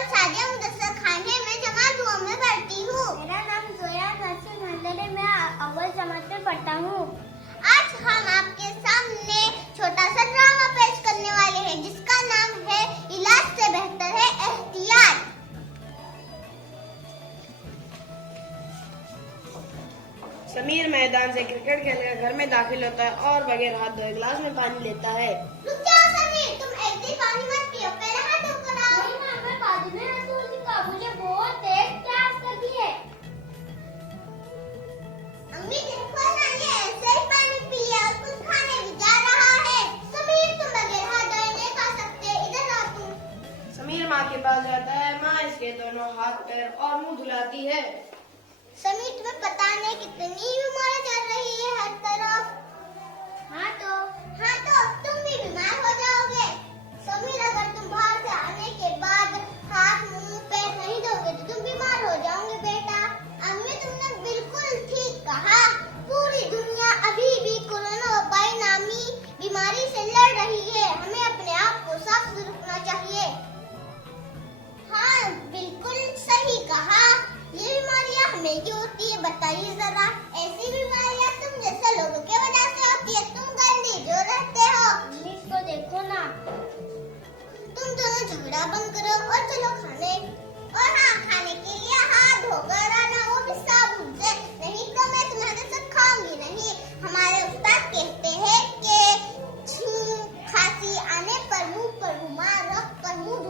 नाम सादिया मुदस्सर खान है। मैं जमात 2 में पढ़ती हूँ। मेरा नाम जोया नसीम है। मैं अव्वल जमात में पढ़ता हूँ। आज हम आपके सामने छोटा सा ड्रामा पेश करने वाले हैं जिसका नाम है इलाज से बेहतर है एहतियात। समीर मैदान से क्रिकेट खेलकर घर में दाखिल होता है और बगैर हाथ धोए गिलास में पानी लेता है। रुक जाओ समीर, तुम ऐसे ही पानी मत पियो, पहले हाथ धोकर आओ। मैं बाद में मुझे बहुत तेज प्यास लगी है। अम्मी देखो ना, ये ऐसे ही पानी पी लिया और कुछ खाने भी जा रहा है। समीर तुम बगैर हाथ धोए नहीं खा सकते, इधर आओ तुम। समीर माँ के पास जाता है। माँ इसके दोनों हाथ पैर और मुंह धुलाती है। समीर तुम्हें पता नहीं कितनी बीमारी चल रही है हर तरफ। हाँ तो तुम भी बीमार हो जाओगे। समीर अगर तुम बाहर से आने के बाद हाथ मुंह पैर नहीं धोगे तो तुम बीमार हो जाओगे बेटा। अम्मी तुमने बिल्कुल ठीक कहा। पूरी दुनिया अभी भी कोरोना वबाई नामी बीमारी से लड़ रही है। हमें अपने आप को साफ सुथरा रखना चाहिए। हाँ बिल्कुल सही कहा। ये बीमारियाँ हमें क्यों होती है बताइए जरा। ऐसी बीमारियाँ तुम जैसे लोगों की वजह से होती है। तुम गंदी जो रहते हो। इसको देखो ना। तुम दोनों झगड़ा बंद करो और चलो खाने। और हाँ, खाने के लिए हाथ धोकर आना, वो भी साबुन से। नहीं तो मैं तुम्हारे साथ खाऊंगी नहीं। हमारे उस्ताद कहते हैं कि खांसी आने पर मुंह पर रुमाल रख कर मुंह